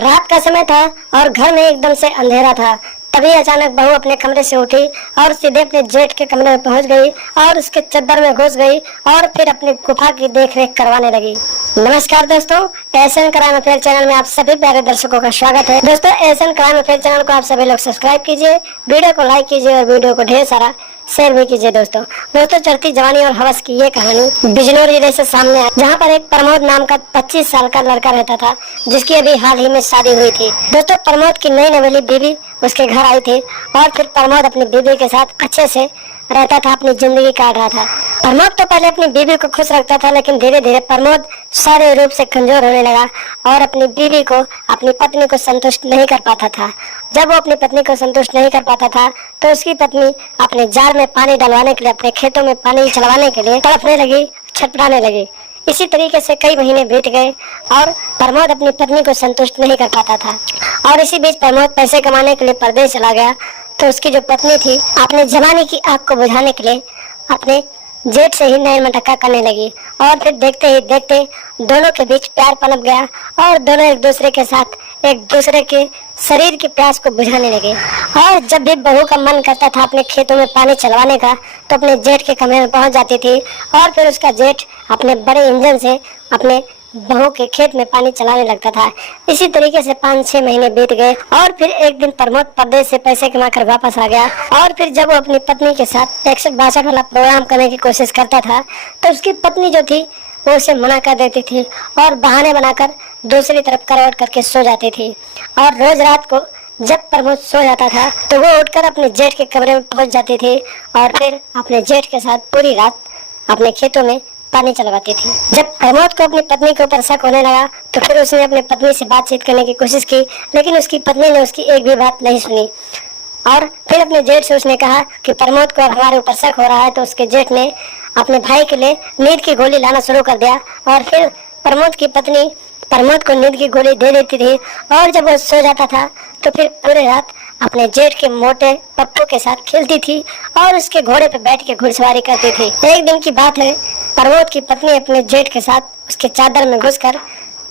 रात का समय था और घर में एकदम से अंधेरा था। तभी अचानक बहू अपने कमरे से उठी और सीधे अपने जेठ के कमरे में पहुंच गई और उसके चद्दर में घुस गई और फिर अपनी गुफा की देखरेख करवाने लगी। नमस्कार दोस्तों, एशियन क्राइम अफेयर चैनल में आप सभी प्यारे दर्शकों का स्वागत है। दोस्तों, एशियन क्राइम अफेयर चैनल को आप सभी लोग सब्सक्राइब कीजिए, वीडियो को लाइक कीजिए और वीडियो को ढेर सारा शेयर भी कीजिए। दोस्तों चढ़ती जवानी और हवस की ये कहानी बिजनौर जिले से सामने आई, जहाँ पर एक प्रमोद नाम का 25 साल का लड़का रहता था, जिसकी अभी हाल ही में शादी हुई थी। दोस्तों, प्रमोद की नई नवेली बीवी उसके घर आई थी और फिर प्रमोद अपनी बीवी के साथ अच्छे से रहता था, अपनी जिंदगी काट रहा था। प्रमोद तो पहले अपनी बीवी को खुश रखता था, लेकिन धीरे धीरे प्रमोद शारीरिक रूप से कमजोर होने लगा और अपनी बीवी को, अपनी पत्नी को संतुष्ट नहीं कर पाता था। जब वो अपनी पत्नी को संतुष्ट नहीं कर पाता था तो उसकी पत्नी अपने जार में पानी डलवाने के लिए, अपने खेतों में पानी चलवाने के लिए तड़पने लगी, छटपटाने लगी। इसी तरीके से कई महीने बीत गए और प्रमोद अपनी पत्नी को संतुष्ट नहीं कर पाता था। और इसी बीच प्रमोद पैसे कमाने के लिए परदेश चला गया। तो उसकी जो पत्नी थी, अपने जवानी की आग को बुझाने के लिए अपने जेठ से ही नैन मटक्का करने लगी और फिर देखते ही देखते दोनों के बीच प्यार पनप गया और दोनों एक दूसरे के साथ एक दूसरे के शरीर की प्यास को बुझाने लगे। और जब भी बहू का मन करता था अपने खेतों में पानी चलवाने का, तो अपने जेठ के कमरे में पहुंच जाती थी और फिर उसका जेठ अपने बड़े इंजन से अपने बहू के खेत में पानी चलाने लगता था। इसी तरीके से 5-6 महीने बीत गए और फिर एक दिन प्रमोद परदेश से पैसे कमाकर वापस आ गया। और फिर जब वो अपनी पत्नी के साथ 61-62 वाला प्रोग्राम करने की कोशिश करता था तो उसकी पत्नी जो थी वो उसे मना कर देती थी और बहाने बनाकर दूसरी तरफ करवट करके सो जाती थी। और रोज रात को जब प्रमोद सो जाता था तो वो उठकर अपने जेठ के कमरे में पहुंच जाती थी और फिर अपने जेठ के साथ पूरी रात अपने खेतों में पानी चलवाती थी। जब प्रमोद को अपनी पत्नी के ऊपर शक होने लगा तो फिर उसने अपनी पत्नी से बातचीत करने की कोशिश की, लेकिन उसकी पत्नी ने उसकी एक भी बात नहीं सुनी। और फिर अपने जेठ से उसने कहा कि प्रमोद को अब हमारे ऊपर शक हो रहा है। तो उसके जेठ ने अपने भाई के लिए नींद की गोली लाना शुरू कर दिया और फिर प्रमोद की पत्नी प्रमोद को नींद की गोली दे देती थी। और जब वो सो जाता था तो फिर पूरी रात अपने जेठ के मोटे पप्पू के साथ खेलती थी और उसके घोड़े पर बैठ के घुड़सवारी करती थी। एक दिन की बात है, प्रमोद की पत्नी अपने जेठ के साथ उसके चादर में घुसकर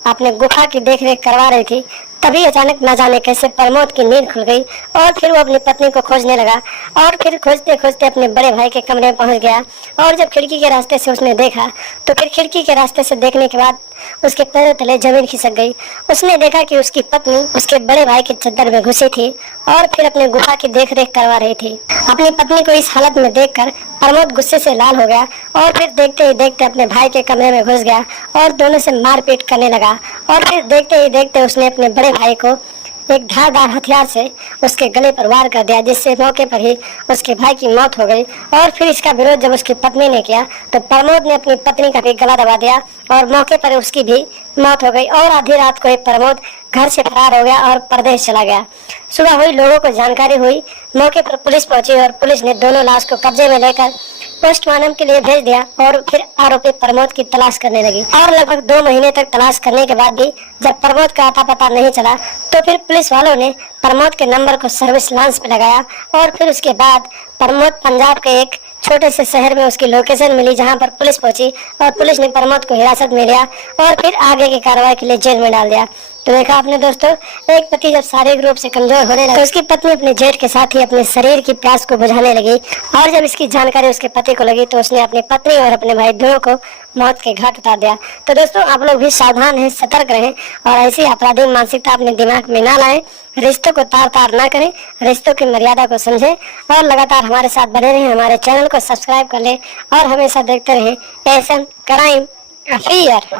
अपने गुफा की देखरेख करवा रही थी। तभी अचानक न जाने कैसे प्रमोद की नींद खुल गई और फिर वो अपनी पत्नी को खोजने लगा और फिर खोजते खोजते अपने बड़े भाई के कमरे में पहुंच गया। और जब खिड़की के रास्ते से उसने देखा तो फिर खिड़की के रास्ते से देखने के बाद उसके पैरों तले जमीन खिसक गई। उसने देखा कि उसकी पत्नी उसके बड़े भाई के चद्दर में घुसी थी और फिर अपने गुफा की देखरेख करवा रही थी। अपनी पत्नी को इस हालत में देखकर प्रमोद गुस्से से लाल हो गया और फिर देखते ही देखते अपने भाई के कमरे में घुस गया और दोनों से मारपीट करने लगा। और फिर देखते ही देखते उसने अपने बड़े भाई को एक धारदार हथियार से उसके गले पर वार कर दिया, जिससे मौके पर ही उसके भाई की मौत हो गई। और फिर इसका विरोध जब उसकी पत्नी ने किया तो प्रमोद ने अपनी पत्नी का भी गला दबा दिया और मौके पर उसकी भी मौत हो गई। और आधी रात को एक प्रमोद घर से फरार हो गया और परदेश चला गया। सुबह हुई, लोगों को जानकारी हुई, मौके पर पुलिस पहुंची और पुलिस ने दोनों लाश को कब्जे में लेकर पोस्टमार्टम के लिए भेज दिया और फिर आरोपी प्रमोद की तलाश करने लगी। और लगभग 2 महीने तक तलाश करने के बाद भी जब प्रमोद का आता पता नहीं चला तो फिर पुलिस वालों ने प्रमोद के नंबर को सर्विस लांच पे लगाया और फिर उसके बाद प्रमोद पंजाब के एक छोटे से शहर में उसकी लोकेशन मिली, जहां पर पुलिस पहुंची और पुलिस ने प्रमोद को हिरासत में लिया और फिर आगे की कार्रवाई के लिए जेल में डाल दिया। तो देखा आपने दोस्तों, एक पति जब शारीरिक रूप से कमजोर होने लगा तो उसकी पत्नी अपने जेठ के साथ ही अपने शरीर की प्यास को बुझाने लगी। और जब इसकी जानकारी उसके पति को लगी तो उसने अपनी पत्नी और अपने भाई दोनों को मौत के घाट उतार दिया। तो दोस्तों, आप लोग भी सावधान हैं, सतर्क रहें और ऐसी आपराधिक मानसिकता अपने दिमाग में ना लाएं। रिश्तों को तार तार ना करें, रिश्तों की मर्यादा को समझें और लगातार हमारे साथ बने रहें। हमारे चैनल को सब्सक्राइब कर लें और हमेशा देखते रहें एशियन क्राइम अफेयर।